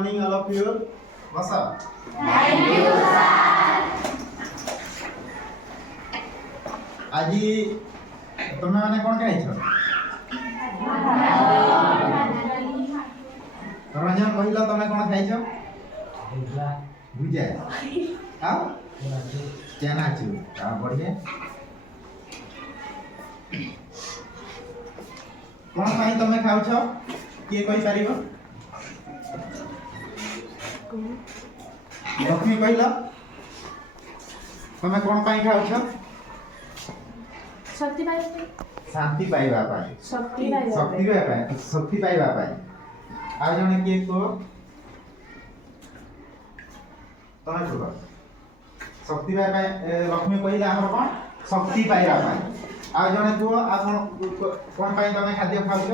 morning, all of you. What's up? Thank you, sir. আজি তুমি মানে কোন খাইছ? রঞ্জন কহিল তুমি কোন খাইছ? ভুজা। আও? চানাচুর। তারপরে কোন পাই তুমি খাউছ? কে কই পারিব? লক্ষ্মী কহিল তুমি কোন পাই খাউছ? শক্তি পাইবা শান্তি পাইবা পাই। শক্তি পাইবা শক্তি পাইবা পাই। আর জনে কিଏ কো? তুমি কো। শক্তি পাইবা পাই লক্ষ্মী কহিলা আমার কোন? শক্তি পাইবা পাই। আর জনে কো আপন কোন পাই তুমি খাদ্য খাউছ?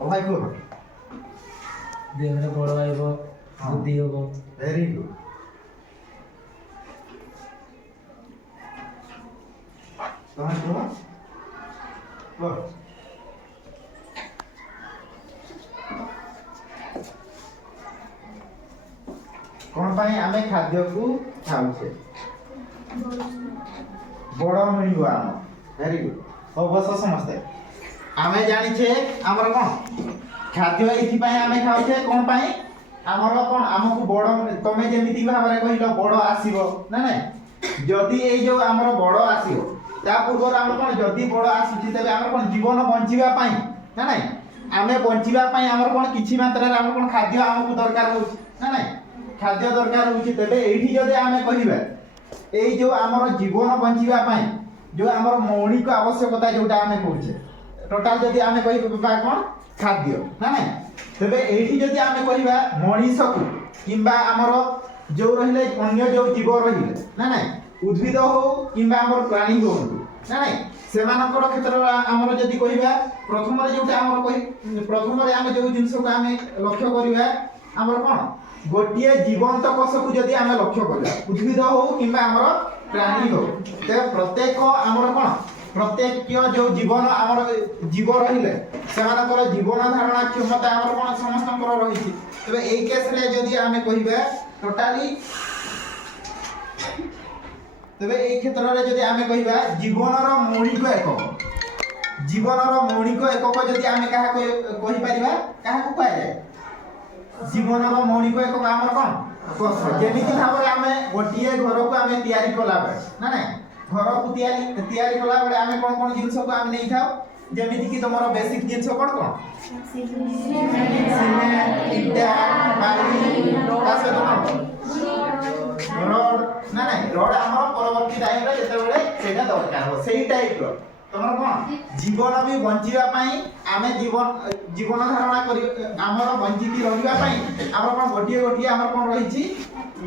ও ভাই কো। দেহরে বড় হইব বুদ্ধি হব ভেরি গুড। তুমি কো? কো। কোন পাই আমি খাদ্যକୁ খাଉଛେ? বড় মিଳିବ ଆମ। Very good. ହଉ ବସ ସମସ୍ତେ। ଆମେ ଜାଣିଛେ ଆମର କ'ଣ ଖାଦ୍ୟ ଏଥିପାଇଁ ଆମେ ଖାଉଛେ କ'ଣ ପାଇଁ? ଆମର କ'ଣ ଆମକୁ ବଡ଼ ତମେ ଯେମିତି ଭାବରେ କହିଲ ବଡ଼ ଆସିବ ନା ନାଇଁ? ଯଦି ଏଇ ଯୋଉ ଆମର ବଡ଼ ଆସିବ ତା ପୂର୍ବରୁ ଆମର କ'ଣ ଯଦି ବଡ଼ ଆସୁଛି ତେବେ ଆମର କ'ଣ ଜୀବନ ବଞ୍ଚିବା ପାଇଁ ନା ନାଇଁ? ଆମେ ବଞ୍ଚିବା ପାଇଁ ଆମର କ'ଣ କିଛି ମାତ୍ରାରେ ଆମର କ'ଣ ଖାଦ୍ୟ ଆମକୁ ଦରକାର ହେଉଛି ନା ନାଇଁ? ଖାଦ୍ୟ ଦରକାର ହେଉଛି। ତେବେ ଏଇଠି ଯଦି ଆମେ କହିବା ଏଇ ଯୋଉ ଆମର ଜୀବନ ବଞ୍ଚିବା ପାଇଁ ଯୋଉ ଆମର ମୌଳିକ ଆବଶ୍ୟକତା ଯୋଉଟା ଆମେ କହୁଛେ ଟୋଟାଲ ଯଦି ଆମେ କହିବା କ'ଣ ଖାଦ୍ୟ ନା ନାଇଁ? ତେବେ ଏଇଠି ଯଦି ଆମେ କହିବା ମଣିଷକୁ କିମ୍ବା ଆମର ଯୋଉ ରହିଲେ ଅନ୍ୟ ଯୋଉ ଜୀବ ରହିଲେ ନା ନାଇଁ ଉଦ୍ଭିଦ ହଉ କିମ୍ବା ଆମର ପ୍ରାଣୀ ହୁଅନ୍ତୁ ନା ନାଇଁ ସେମାନଙ୍କର କ୍ଷେତ୍ରରେ ଆମର ଯଦି କହିବା ପ୍ରଥମରେ ଯୋଉଟା ଆମର ପ୍ରଥମରେ ଆମେ ଯୋଉ ଜିନିଷକୁ ଆମେ ଲକ୍ଷ୍ୟ କରିବା ଆମର କ'ଣ ଗୋଟିଏ ଜୀବନ୍ତ କୋଷକୁ ଯଦି ଆମେ ଲକ୍ଷ୍ୟ କରିବା ଉଦ୍ଭିଦ ହଉ କିମ୍ବା ଆମର ପ୍ରାଣୀ ହଉ ତେବେ ପ୍ରତ୍ୟେକ ଆମର କ'ଣ ପ୍ରତ୍ୟେକ ଯୋଉ ଜୀବନ ଆମର ଜୀବ ରହିଲେ ସେମାନଙ୍କର ଜୀବନ ଧାରଣା କ୍ଷମତା ଆମର କ'ଣ ସମସ୍ତଙ୍କର ରହିଛି। ତେବେ ଏଇ କେସରେ ଯଦି ଆମେ କହିବା ଟୋଟାଲି ତେବେ ଏଇ କ୍ଷେତ୍ରରେ ଯଦି ଆମେ କହିବା ଜୀବନର ମୌଳିକ ଏକକ ଯଦି ଆମେ କାହା କହିପାରିବା କାହାକୁ କୁହାଯାଏ? ଜୀବନର ମୌଳିକ ଏକକ ଆମର କ'ଣ କୋଷ। ଯେମିତି ଭାବରେ ଆମେ ଗୋଟିଏ ଘରକୁ ଆମେ ତିଆରି କଲାବେଳେ ନା ନାଇଁ ଘରକୁ ତିଆରି କଲାବେଳେ ଆମେ କ'ଣ କ'ଣ ଜିନିଷକୁ ଆମେ ନେଇଥାଉ? ଯେମିତି କି ତମର ବେସିକ ଜିନିଷ କ'ଣ କ'ଣ? ସିମେଣ୍ଟ, ଇଟା, ବାଲି, ତା ସହିତ କ'ଣ ରଡ୍ ନା ନାଇଁ ରଡ୍ ଆମର ପରବର୍ତ୍ତୀ ଟାଇମରେ ଯେତେବେଳେ ସେଇଟା ଦରକାର ହେବ ସେଇ ଟାଇପର ତମର କ'ଣ ଜୀବନ ବି ବଞ୍ଚିବା ପାଇଁ ଆମେ ଜୀବନ ଧାରଣା କରି ଆମର ବଞ୍ଚିକି ରହିବା ପାଇଁ ଆମର କ'ଣ ଗୋଟିଏ ଆମର କ'ଣ ରହିଛି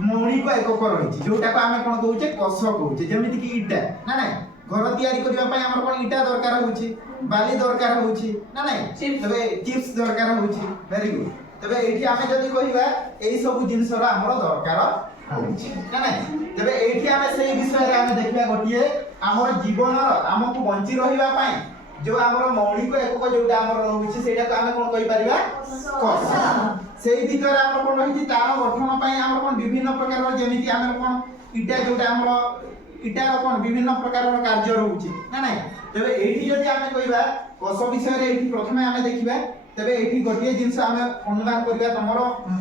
ମୌଳିକ ଏକକ ରହିଛି ଯୋଉଟାକୁ ଆମେ କ'ଣ କହୁଛେ କୋଷ କହୁଛେ। ଯେମିତି କି ଇଟା ନା ନାଇଁ ଘର ତିଆରି କରିବା ପାଇଁ ଆମର କ'ଣ ଇଟା ଦରକାର ହେଉଛି ବାଲି ଦରକାର ହେଉଛି ନା ନାଇଁ ତେବେ ଚିପ୍ସ ଦରକାର ହେଉଛି। Very good. ତେବେ ଏଇଠି ଆମେ ଯଦି କହିବା ଏଇ ସବୁ ଜିନିଷର ଆମର ଦରକାର ହେଉଛି ନା ନାଇଁ ତେବେ ଏଇଠି ଆମେ ସେଇ ବିଷୟରେ ଆମେ ଦେଖିବା ଗୋଟିଏ ଆମର ଜୀବନର ଆମକୁ ବଞ୍ଚି ରହିବା ପାଇଁ ଯୋଉ ଆମର ମୌଳିକ ଏକକ ଯୋଉଟା ଆମର ରହୁଛି ସେଇଟାକୁ ଆମେ କ'ଣ କହିପାରିବା କୋଷ। ସେଇ ଭିତରେ ଆମର କ'ଣ ରହିଛି ତାର ଗଠନ ପାଇଁ ଆମର କ'ଣ ବିଭିନ୍ନ ପ୍ରକାରର ଯେମିତି ଆମର କ'ଣ ଇଟା ଯୋଉଟା ଆମର ଇଟାର କ'ଣ ବିଭିନ୍ନ ପ୍ରକାରର କାର୍ଯ୍ୟ ରହୁଛି ନା ନାଇଁ? ତେବେ ଏଇଠି ଯଦି ଆମେ କହିବା କୋଷ ବିଷୟରେ ଏଇଠି ପ୍ରଥମେ ଆମେ ଦେଖିବା। ତେବେ ଏଇଠି ଗୋଟିଏ ଜିନିଷ ଆମେ ଅନୁମାନ କରିବା ତମର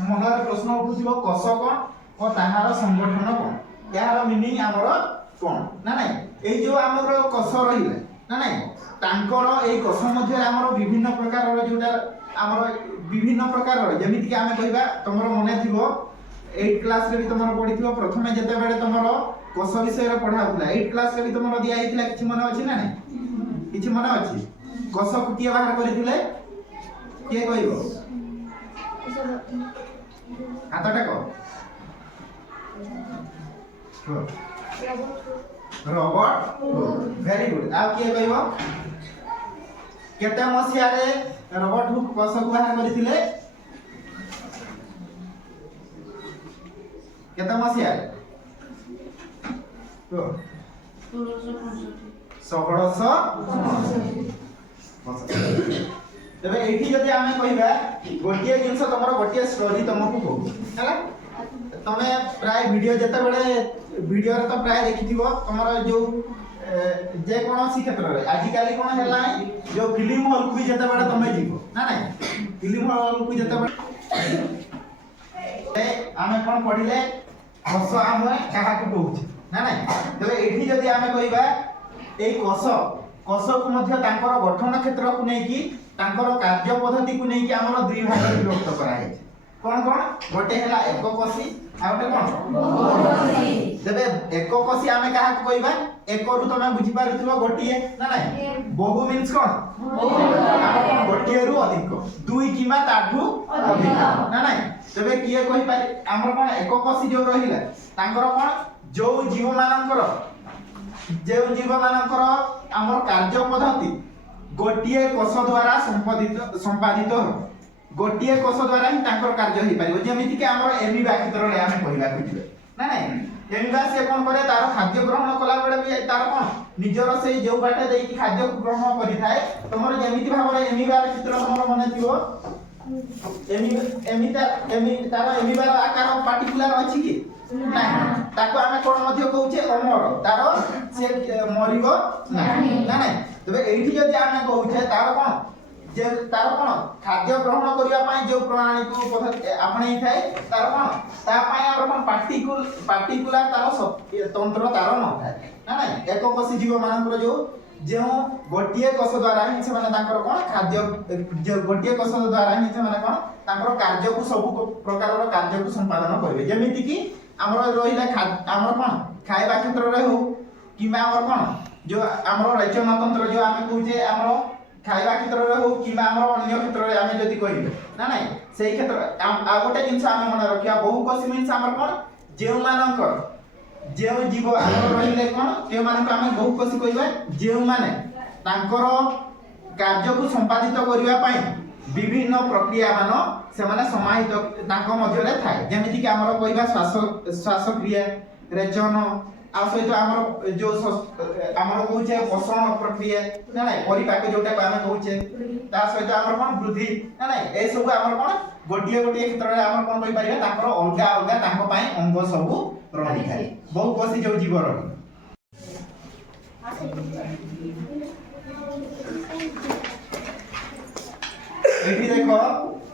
ମନରେ ପ୍ରଶ୍ନ ଉଠୁଥିବ କୋଷ କ'ଣ ଓ ତାହାର ସଂଗଠନ କ'ଣ ଏହାର ମିନିଂ ଆମର କ'ଣ ନା ନାଇଁ? ଏଇ ଯୋଉ ଆମର କୋଷ ରହିଲେ ନା ନାଇଁ ତାଙ୍କର ଏଇ କୋଷ ମଧ୍ୟରେ ଆମର ବିଭିନ୍ନ ପ୍ରକାରର ଯୋଉଟା ଆମର ବିଭିନ୍ନ ପ୍ରକାରର ଯେମିତିକି ଆମେ କହିବା ତମର ମନେ ଥିବ 8 କ୍ଲାସରେ ବି ତମର ପଢିଥିବ ପ୍ରଥମେ ଯେତେବେଳେ ତମର କୋଷ ବିଷୟରେ ପଢା ହଉଥିଲା 8 କ୍ଲାସରେ ବି ତମର ଦିଆ ହେଇଥିଲା କିଛି ମନେ ଅଛି ନା ନାଇଁ? କିଛି ମନେ ଅଛି? କୋଷକୁ କିଏ ବାହାର କରିଥିଲେ କିଏ କହିବ? ହାତଟା କହ। Robert very good. ଆଉ କିଏ କହିବ? କେତେ ମସିହାରେ ରବର୍ଟ ହୁକ୍ କୋଷକୁ ବାହାର କରିଥିଲେ? କେତେ ମସିହାରେ? 1665 ତେବେ ଏଇଠି ଯଦି ଆମେ କହିବା ଗୋଟିଏ ଜିନିଷ ତମର ଗୋଟିଏ ଷ୍ଟୋରି ତମକୁ କହୁଛି ହେଲା ତମେ ପ୍ରାୟ ଭିଡ଼ିଓ ଯେତେବେଳେ ଭିଡ଼ିଓରେ ତ ପ୍ରାୟ ଦେଖିଥିବ ତମର ଯୋଉ ଯେ କୌଣସି କ୍ଷେତ୍ରରେ ଆଜିକାଲି କ'ଣ ହେଲାଣି ଯୋଉ ଫିଲ୍ମ ହଲ୍କୁ ବି ଯେତେବେଳେ ତମେ ଯିବ ନା ନାଇଁ ଫିଲ୍ମ ହଲ୍କୁ ଯେତେବେଳେ ଆମେ କ'ଣ ପଢ଼ିଲେ ହସ ଆମେ କାହାକୁ କହୁଛେ ନା ନାଇଁ ତେବେ ଏଇଠି ଯଦି ଆମେ କହିବା ଏଇ କଷକୁ ମଧ୍ୟ ତାଙ୍କର ଗଠନ କ୍ଷେତ୍ରକୁ ନେଇକି ତାଙ୍କର କାର୍ଯ୍ୟ ପଦ୍ଧତିକୁ ନେଇକି ଆମର ଦୁଇ ଭାଗରେ ବିଭକ୍ତ କରାଯାଇଛି କ'ଣ ଗୋଟେ ହେଲା ଏକକୋଷୀ ଆଉ ଗୋଟେ କ'ଣ ତେବେ ଏକକୋଷୀ ଆମେ କାହାକୁ କହିବା एकरु तमे बुझी पारुथिबो गोटिए ना नाही बहु मींस कोन गोटिए रु अधिक दुई किमा ताठू अधिक ना नाही तबे किए कहि पारे हमर कोन एककोषी जो रहिला तांकर कोन जो जीव मानकर हमर कार्य पद्धति गोटिए कोष द्वारा संपादित गोटिए कोष द्वारा ही तांकर कार्य ही पारिबो जेमिति के हमर एमिबा क्षेत्र रे हमें कहिला बुझिबे ना नाही एमिबा से कोन करे तार खाद्य ग्रहण कला बेले भी तार कोन निजर से जो बाटे देई कि खाद्य ग्रहण करि थाए तमर जेमिति भाबरे एमिबा चित्र तमर मने थिबो तार एमिबार आकार पार्टिकुलर अछि कि नाही ताको हमें कोन मध्ये कहूचे अमर तार से मरिबो नाही ना नाही तबे एठी जदि हमें कहूचे तार कोन जे तार कोन खाद्य ग्रहण करिया पई जो प्रणाली को पद्धति आपणे थाए तार कोन ता पई आरो कोन पार्टिकुलर तार तंत्र तार न थाए ना नाही एककोषी जीव मानकर जो गोटिए कोष द्वारा ही से माने ताकर कोन खाद्य जो गोटिए कोष द्वारा ही से माने कोन ताकर कार्य को सब प्रकार रो कार्य को संपादन करबे जेमिति कि हमर रहिला हमर कोन खाइबा क्षेत्र रे हो किमा हमर कोन जो हमर रचना तंत्र जो आमे कहूचे हमर खाइबा क्षेत्र रे हो किमा हमर अन्य क्षेत्र रे आमे जदी कहिबे ना नाही सेही क्षेत्र आ गोटे जिंस आमे मन रखिया बहु कोषी मींस हमर कोन जेउ मानकर जेउ जीव हमर रहिले कोन ते मानक आमे बहु कोषी कहिबा जेउ माने तांकर कार्य को संपादित करिया पई विभिन्न प्रक्रिया मान से माने समाहित तांको मध्य रे थाए जेमिति कि हमर कहिबा श्वास क्रिया रेचन आ सहित हमर जो हमर कहूचे पोषण प्रक्रिया ना नाही परिपाक जोटा को आमे कहूचे ता सहित हमर कोन वृद्धि ना नाही ए सब हमर कोन गोटिए क्षेत्र रे हमर कोन कहि परिबा ताकर अलगा अलगा तांको पई अंग सब रही थाए बहु कोषी जो जीव रही एठी देखो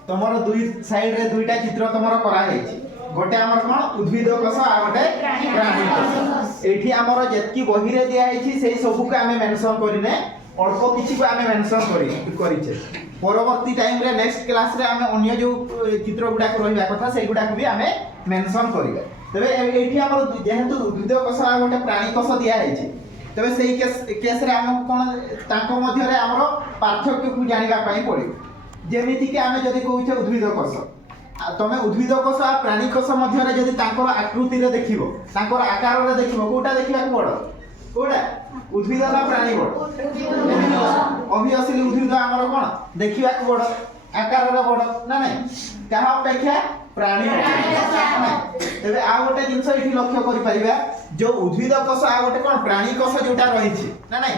तमरो दुई साइड रे दुईटा चित्र तमरो करा हेछि गोटे हमर कोन उद्भिद कोष आ गोटे प्राणी कोष एठी हमरो जेतकी बही रे दिया हेछि सेही सब को हमें मेंशन करिने अल्प किछि को हमें मेंशन करिछे परवर्ती टाइम रे नेक्स्ट क्लास रे हमें अन्य जो चित्र गुडा को रहिबा कथा सेही गुडा को भी हमें मेंशन करिबा तबे एठी हमरो जेहेतु उद्भिद कोष आ गोटे प्राणी कोष दिया हेछि तबे सेही केस रे हम कोन तांको मध्य रे हमरो पार्थक्य को जानिबा पई पड़िबो जेमिति कि आमे जदि कहूचे उद्भिद कोष तमे उद्भिद कोष आ प्राणी कोष मध्य रे जदि तांकर आकृति रे देखिबो तांकर आकार रे देखिबो कोटा देखिबा को बड कोटा उद्भिद ना प्राणी बड ऑब्वियसली उद्भिद हमर कोन देखिबा को बड आकार रे बड ना नै कहा अपेक्षा प्राणी तबे आ गोटे जिंस एठी लक्ष्य करि परिबा जो उद्भिद कोष आ गोटे कोन प्राणी कोष जोटा रहिछि ना नै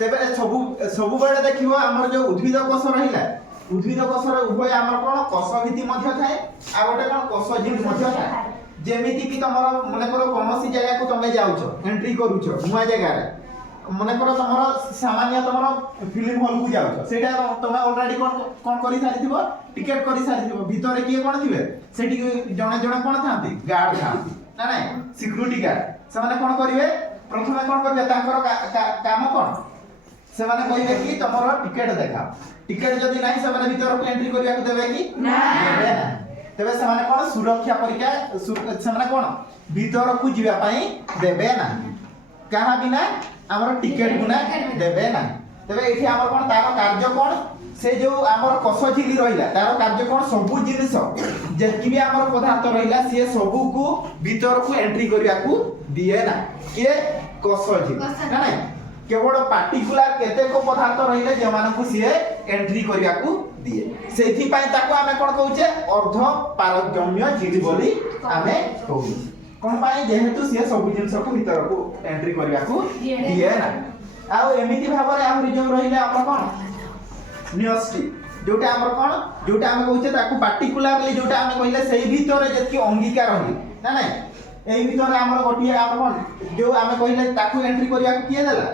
तबे सबु बेले देखिबो हमर जो उद्भिद कोष रहिला उद्भिद कोष रे उभय हमर कोन कोष भिति मध्य थाए आ गोटे कोन कोष जीव मध्य थाए जेमिति कि तमरो मने करो कोनोसी जगह को तमे जाउछो एंट्री करूछो नुवा जगह रे मने करो तमरो सामान्य तमरो फिल्म हॉल को जाउछो सेटा तमे ऑलरेडी कोन करि सारिथिबो टिकट करि सारिथिबो भितरे किए कोन थिबे सेठी जणे जणे कोन थांती गार्ड थांती ना नै सिक्युरिटी गार्ड से माने कोन करिवे प्रथमे कोन करिवे तांकर काम कोन से माने कहिवे कि तमरो टिकट देखा टिकट जदि नाही से माने भीतर को एंट्री करिया को देबे कि ना देबे ना तबे से माने कोन सुरक्षा परीक्षा से माने कोन भीतर को जिबा पई देबे ना कहा बिना हमर टिकट गुना देबे ना तबे एठी हमर कोन तार कार्य कोन से जो हमर कोष झिली रहिला तार कार्य कोन सबु जिनिस जेतकी भी हमर पदार्थ रहिला से सबु को भीतर को एंट्री करिया को दिए ना के कोष झिली ना नै केवल पार्टिकुलर केते को पदार्थ रहिले जे माने को सिए एंट्री करिया को दिए सेथि पई ताको हमें कोन कहूचे अर्ध पारगम्य झिली बोली हमें कहूचे कोन पई जेहेतु सिए सब जिंस को भीतर को एंट्री करिया को दिए ना आ एमिति भाबरे आहुरी जो रहिले हमर कोन जोटा हमर कोन जोटा हम कहउछे ताकू पार्टिकुलरली जोटा हम कहिले सेही भितरे जति अंगीकार रही ना नहीं एही भितरे हमर गोटिए हम कोन जो हम कहिले ताकू एंट्री करिया किए देला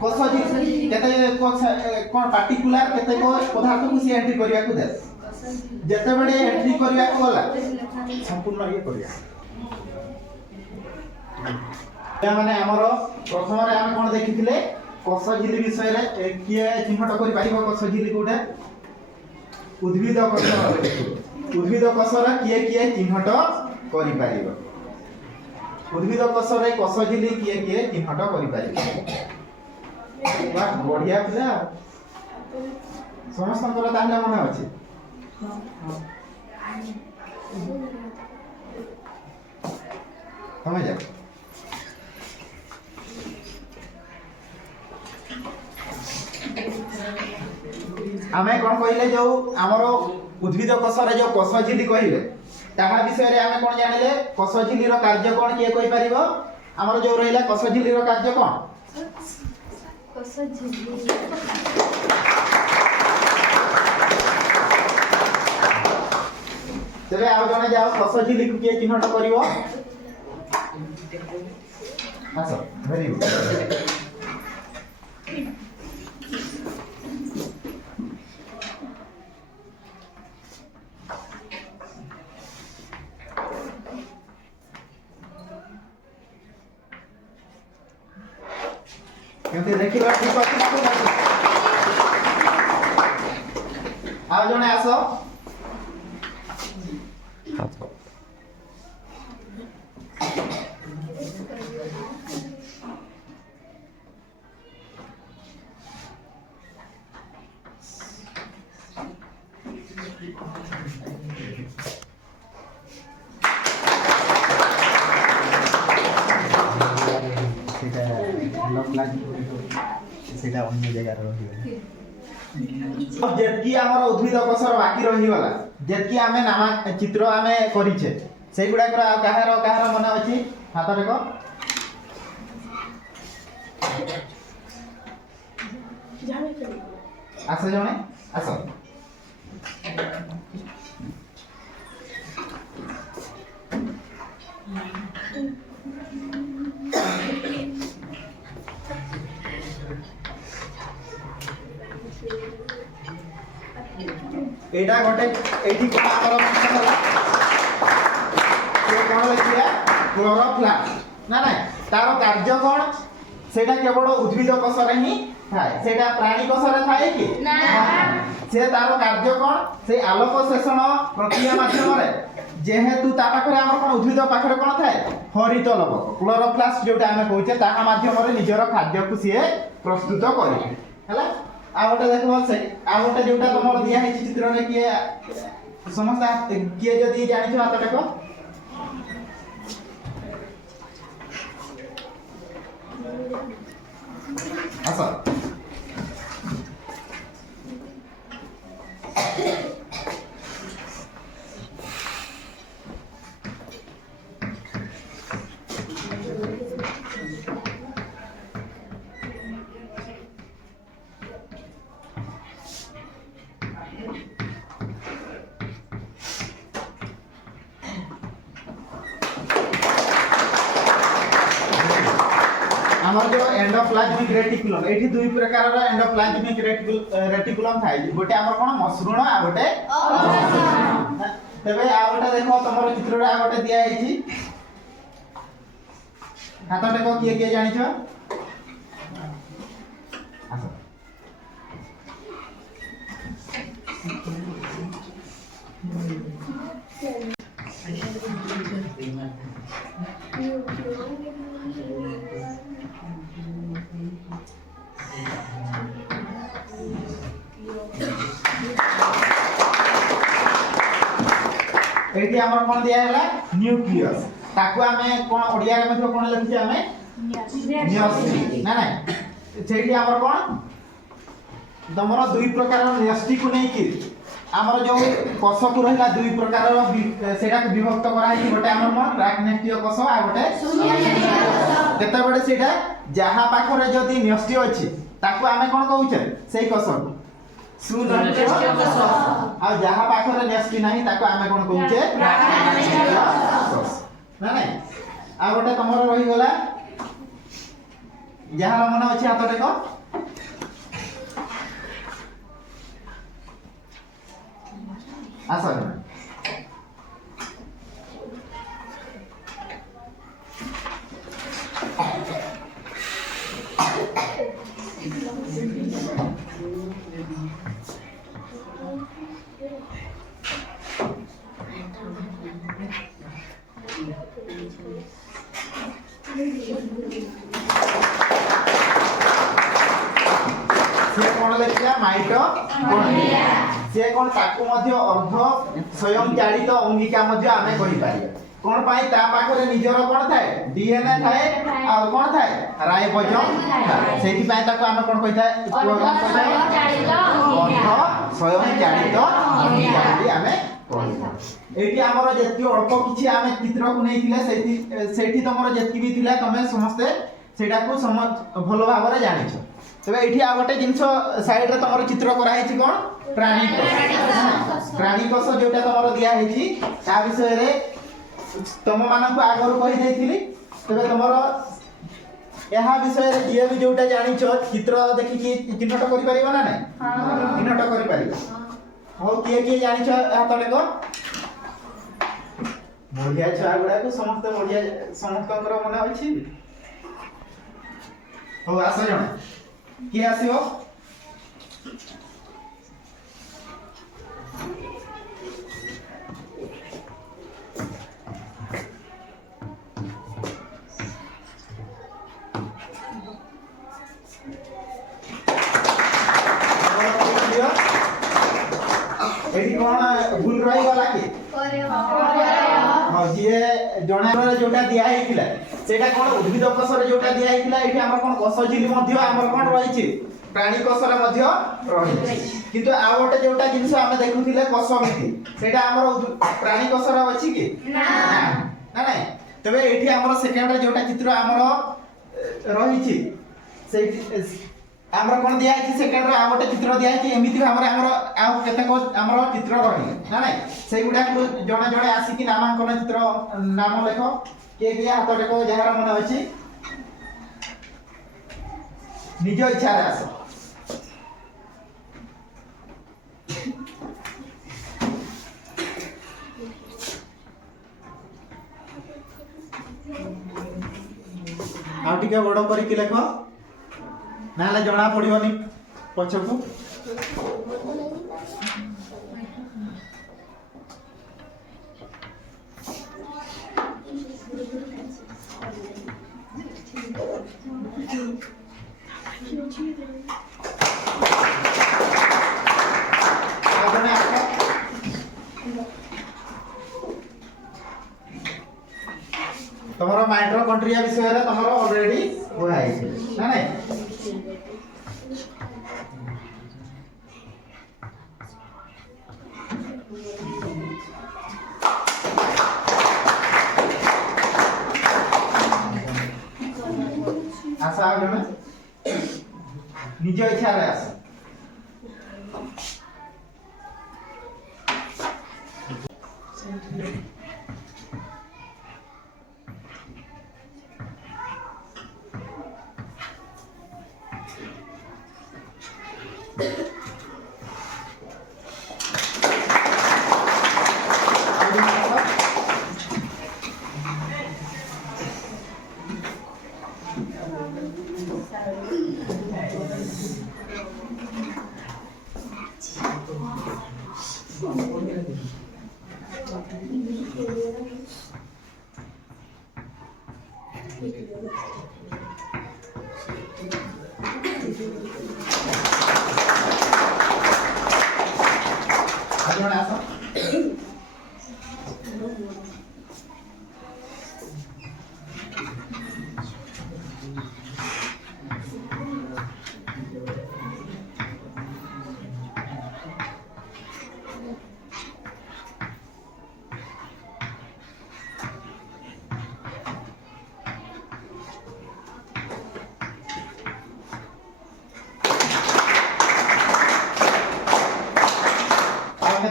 कोस झिली केते कोन पार्टिकुलर केते को पदार्थ को सी एंट्री करिया को दे जते बडे एंट्री करिया को होला संपूर्ण ये करिया माने हमर प्रथम रे हम कोन देखिथिले कोस झिली विषय रे किए चिन्हट करि पारिबो कोस झिली कोडा उद्भिद कोष उद्भिद कोषर किए किए चिन्हट करि पारिबो उद्भिद कोष रे कोष झिली किए किए चिन्हट करि पारिबो वाह बढ़िया पिला समस्त अंतर ताहले मन अछि समय जा आमे कोन कहिले जो हमरो उद्भिद कोष रे जो कोष झिली कहिले ताहा विषय रे आमे कोन जानिले कोष झिली रो कार्य कोन किए कहि परिबो हमरो जो रहिला कोष झिली रो कार्य कोन कोस झिली तेरे आउ जने जाओ कोष झिली को किए चिन्हट करिवो आसो वेरी गुड क्योंकि देखिबा ठीक अछि ना कोन आउ जने आसो सेटा अन्य जगह रही अब जेतकी हमर उद्भिद कोषर बाकी रही वाला जेतकी हमें नामा चित्र हमें करिछे सेई गुडा कर काहार मन अछि हाथ देखो आसो जने आसो एटा गोटे एठी कोन हमर फंक्शन होला से कोन लिखिया क्लोरोप्लास्ट ना तार कार्य कोन सेटा केवल उद्भिद कोष रे ही थाए सेटा प्राणी कोष रे थाए कि ना से तार कार्य कोन से आलोक शोषण प्रक्रिया माध्यम रे जेहेतु ता पाखरे हमर कोन उद्भिद पाखरे कोन थाए हरित लवक क्लोरोप्लास्ट जोटा हमें कहउचे ता माध्यम रे निजर खाद्य को सिए प्रस्तुत करी हला आ गोटे देखो से आ गोटे जोटा तमर दिया है चित्र रे किए समस्त किए जदी जानि छ हाथ देखो आसा हमर जो एंडोप्लाज्मिक रेटिकुलम एठी दुई प्रकार रो एंडोप्लाज्मिक रेटिकुलम थाइ गोटे हमर कोन मसृण आ गोटे तबे आ गोटे देखो तमरो चित्र रे आ गोटे दिया आइछि हाथ देखो किए किए जानि छ आसो एठी हमर कोन दिया हैला न्यूक्लियस ताकू हमें कोन ओडिया रे मथो कोन लिखि हमें न्यूक्लियस ना ना सेठी हमर कोन तमरो दुई प्रकार न्यूक्लियस को नै कि हमर जो कोष को रहला दुई प्रकार सेटा को विभक्त करा है गोटे हमर मन प्राग्नेटिय कोष आ गोटे केते बडे सेटा जहा पाखरे जदी न्यूक्लियस अछि ताकू हमें कोन कहउछे सेई कोष ସୁନଷ୍ଟ କୋଷ ଆଉ ଯାହା ପାଖରେ ନ୍ୟସ୍ତି ନାହିଁ ତାକୁ ଆମେ କଣ କହୁଛେ ନା ନାଇଁ। ଆଉ ଗୋଟେ ତମର ରହିଗଲା ଯାହାର ମନେ ଅଛି ହାତ ଦେଖ ଆସ से कौन लिखला माइटोकॉन्ड्रिया से कौन ताकू मध्य अर्ध स्वयं चालित अंगिका मध्य आमे कहि पारिया कोन पाई ता पाखरे निजर कोन थाए डीएनए थाए आ कोन थाए राइबोसोम थाए सेठी पाई ताको आमे कोन कहि थाए स्वयं चालित अंगिका भी आमे एठी हमर जेति अल्प किछि आमे चित्र को नेइथिले सेठी तमर जेति भी थिला तमे समस्त सेटा को भलो भाबरे जानिछो तबे एठी आ गोटे जिंस साइड रे तमर चित्र करा हेछि कोन प्राणी कोष जोटा तमर दिया हेछि ता विषय रे तम मानन को आगर कहि देथिली तबे तमर एहा विषय रे जे भी जोटा जानिछो चित्र देखि कि चिन्हट करि परिबो ना नै चिन्हट करि परिबो हो किए जानिछो हाथ देखो बढ़िया छुआ गुड़ा को समस्त बढ़िया समस्तकर मन अछि हो आस जण किए आसीबो एठी कोन भूल रही वाला की हां जे जणारे जोटा दिया हेतिला सेटा कोन उद्भिद कोषरे जोटा दिया हेतिला एठी हमर कोन कोष झिली मध्य हमर कोन रहिछि प्राणी कोषरे मध्य रहि किंतु आ गोटे जोटा जिंस हम देखुथिले कोष मिति सेटा हमर प्राणी कोषरे अछि कि ना ना नै तबे एठी हमर सेकेंड रे जोटा चित्र हमर रहिछि से हमर कोन दिया है सेकेंड रे आ गोटे चित्र दिया है एमिति हमर आ केते को हमर चित्र रही ना नै से गुडा को जणा जणा आसी कि नामांकन चित्र नाम लेखो के हाथ देखो जहार मन अछि निज इच्छा रे आस आ टिके बड़ करी कि लेखो नाले जणा पड़िबनी पछकू तमरो माइटोकॉन्ड्रिया विषय रे तमरो ऑलरेडी होया है ना नै आशा जने निज इच्छा रे आस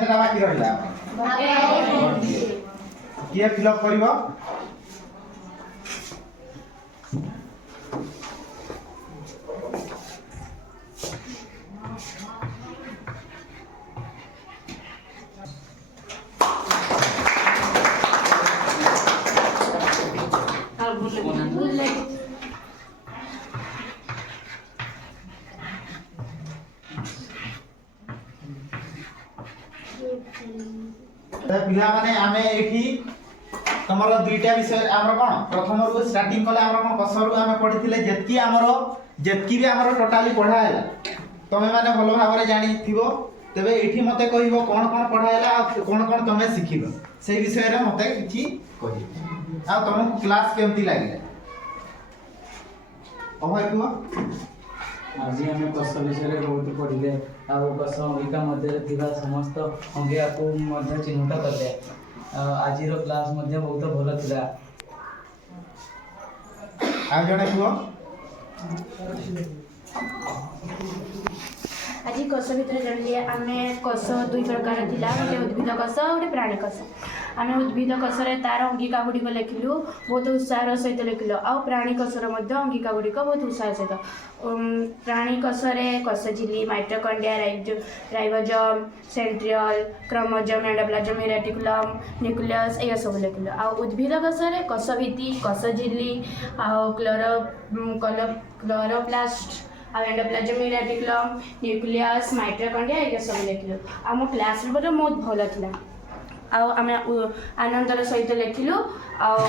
କେତେଟା ବାକି ରହିଲା କିଏ ଫିଲଅପ୍ କରିବ ପିଲାମାନେ ଆମେ ଏଠି ତମର ଦୁଇଟା ବିଷୟ ଆମର କ'ଣ ପ୍ରଥମରୁ ଷ୍ଟାର୍ଟିଂ କଲେ ଆମର କ'ଣ କଷରୁ ଆମେ ପଢିଥିଲେ ଯେତିକି ବି ଆମର ଟୋଟାଲି ପଢା ହେଲା ତମେ ମାନେ ଭଲ ଭାବରେ ଜାଣିଥିବ ତେବେ ଏଠି ମତେ କହିବ କ'ଣ କ'ଣ ପଢା ହେଲା ଆଉ କ'ଣ କ'ଣ ତମେ ଶିଖିଲ ସେଇ ବିଷୟରେ ମତେ କିଛି କହିବ ଆଉ ତମକୁ କ୍ଲାସ୍ କେମିତି ଲାଗିଲା ଅଭୟ କୁହ ଆଜି ଆମେ କଷ ବିଷୟରେ ବହୁତ ପଢ଼ିଲେ ଆଉ କଷ ଅଙ୍ଗିକା ମଧ୍ୟରେ ଥିବା ସମସ୍ତ ଅଙ୍ଗିକାକୁ ମଧ୍ୟ ଚିହ୍ନଟ କଲେ ଆଜିର କ୍ଲାସ୍ ମଧ୍ୟ ବହୁତ ଭଲ ଥିଲା ଆଉ ଜଣେ କୁହ ଆଜି କଷ ଭିତରେ ଜାଣିଲେ ଆମେ କଷ ଦୁଇ ପ୍ରକାର ଥିଲା ଗୋଟେ ଉଦ୍ଭିଦ କଷ ଆଉ ଗୋଟେ ପ୍ରାଣୀ କଷ ଆମେ ଉଦ୍ଭିଦ କଷରେ ତାର ଅଙ୍ଗିକା ଗୁଡ଼ିକ ଲେଖିଲୁ ବହୁତ ଉତ୍ସାହର ସହିତ ଲେଖିଲୁ ଆଉ ପ୍ରାଣୀ କଷର ମଧ୍ୟ ଅଙ୍ଗିକା ଗୁଡ଼ିକ ବହୁତ ଉତ୍ସାହ ସହିତ ପ୍ରାଣୀ କଷରେ କଷ ଝିଲ୍ଲି ମାଇଟୋକଣ୍ଡ୍ରିଆ ରାଇବୋଜୋମ୍ ସେଣ୍ଟ୍ରିଓଲ କ୍ରୋମୋଜୋମ୍ ଏଣ୍ଡୋପ୍ଲାଜମ ରେଟିକୁଲମ୍ ନ୍ୟୁକ୍ଲିୟସ୍ ଏଇଆ ସବୁ ଲେଖିଲୁ ଆଉ ଉଦ୍ଭିଦ କଷରେ କଷ ଭିତ୍ତି କଷ ଝିଲ୍ଲି ଆଉ କ୍ଲୋରୋପ୍ଲାଷ୍ଟ ଆଉ ଏଣ୍ଡୋପ୍ଲାଜମ ରେଟିକୁଲମ୍ ନ୍ୟୁକ୍ଲିୟସ୍ ମାଇଟୋକଣ୍ଡ୍ରିଆ ଏଇଆ ସବୁ ଲେଖିଲୁ ଆମ କ୍ଲାସ୍ ରୁମ୍ରେ ବହୁତ ଭଲ ଥିଲା ଆଉ ଆମେ ଆନନ୍ଦର ସହିତ ଲେଖିଲୁ ଆଉ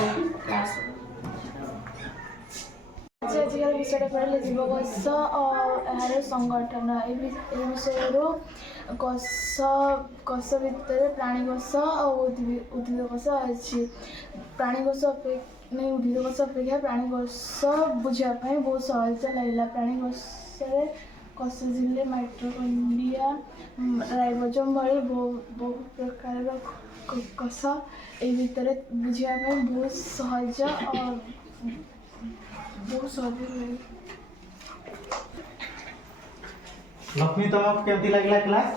ଆଜିକାର ବିଷୟଟା ପଢ଼ିଲେ ଜୀବକୋଷ ଓ ଏହାର ସଂଗଠନ ଏ ବିଷୟରୁ କୋଷ ଭିତରେ ପ୍ରାଣୀକୋଷ ଆଉ ଉଦ୍ଭିଦ କୋଷ ଅଛି ପ୍ରାଣୀକୋଷ ଉଦ୍ଭିଦ କୋଷ ଅପେକ୍ଷା ପ୍ରାଣୀକୋଷ ବୁଝିବା ପାଇଁ ବହୁତ ସହଜ ଲାଗିଲା ପ୍ରାଣୀକୋଷରେ କୋଷ ଝିଲ୍ଲି ମାଇଟୋକଣ୍ଡ୍ରିଆ ରାଇବୋଜୋମ୍ ଭଳି ବହୁ ପ୍ରକାରର କୋଷ ଏ ଭିତରେ ବୁଝିବା ପାଇଁ ବହୁତ ସହଜ ଲକ୍ଷ୍ମୀ ତମକୁ କେମିତି ଲାଗିଲା କ୍ଲାସ୍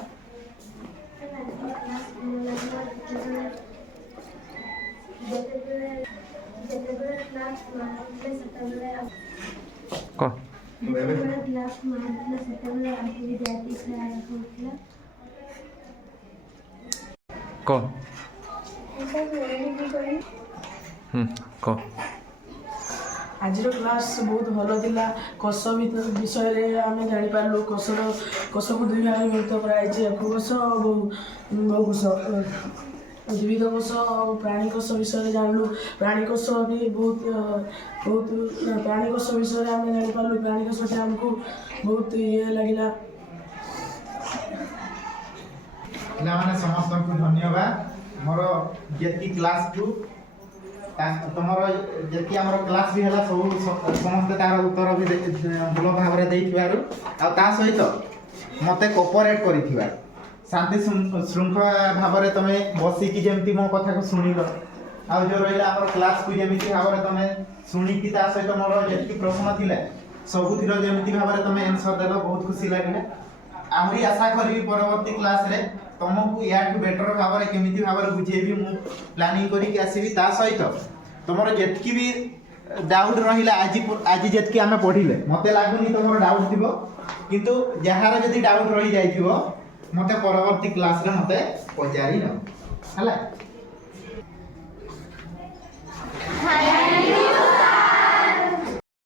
ଆଜିର କ୍ଲାସ୍ ବହୁତ ଭଲ ଥିଲା କୋଷ ବିଷୟରେ ଆମେ ଜାଣିପାରିଲୁ କୋଷକୁ ଦୁଇ ଭାଗରେ ବିଭକ୍ତ କରାଯାଇଛି ଏକ କୋଷ ଆଉ ବହୁ କୋଷ ଉଦ୍ଭିଦ କୋଷ ଆଉ ପ୍ରାଣୀ କୋଷ ବିଷୟରେ ଜାଣିଲୁ ପ୍ରାଣୀ କୋଷ ବି ବହୁତ ପ୍ରାଣୀ କୋଷ ବିଷୟରେ ଆମେ ଜାଣିପାରିଲୁ ପ୍ରାଣୀ କୋଷଟି ଆମକୁ ବହୁତ ଲାଗିଲା ପିଲାମାନେ ସମସ୍ତଙ୍କୁ ଧନ୍ୟବାଦ ମୋର ଯେତିକି କ୍ଲାସ୍କୁ ତମର ଯେତିକି ଆମର କ୍ଲାସ୍ ବି ହେଲା ସବୁ ସମସ୍ତେ ତାର ଉତ୍ତର ବି ଭଲ ଭାବରେ ଦେଇଥିବାରୁ ଆଉ ତା ସହିତ ମୋତେ କୋପରେଟ୍ କରିଥିବାରୁ ଶାନ୍ତି ଶୃଙ୍ଖଳା ଭାବରେ ତମେ ବସିକି ଯେମିତି ମୋ କଥାକୁ ଶୁଣିଲ ଆଉ ଯେଉଁ ରହିଲା ଆମର କ୍ଲାସ୍କୁ ଯେମିତି ଭାବରେ ତମେ ଶୁଣିକି ତା ସହିତ ମୋର ଯେତିକି ପ୍ରଶ୍ନ ଥିଲା ସବୁଥିର ଯେମିତି ଭାବରେ ତମେ ଆନ୍ସର୍ ଦେଲ ବହୁତ ଖୁସି ଲାଗିଲା ଆହୁରି ଆଶା କରିବି ପରବର୍ତ୍ତୀ କ୍ଲାସ୍ରେ ତମକୁ ୟାଠୁ ବେଟର ଭାବରେ କେମିତି ଭାବରେ ବୁଝେଇବି ମୁଁ ପ୍ଲାନିଂ କରିକି ଆସିବି ତା ସହିତ ତମର ଯେତିକି ବି ଡାଉଟ୍ ରହିଲା ଆଜି ଯେତିକି ଆମେ ପଢ଼ିଲେ ମୋତେ ଲାଗୁନି ତମର ଡାଉଟ୍ ଥିବ କିନ୍ତୁ ଯାହାର ଯଦି ଡାଉଟ୍ ରହିଯାଇଥିବ ମୋତେ ପରବର୍ତ୍ତୀ କ୍ଲାସ୍ରେ ମୋତେ ପଚାରି ନେବ ହେଲା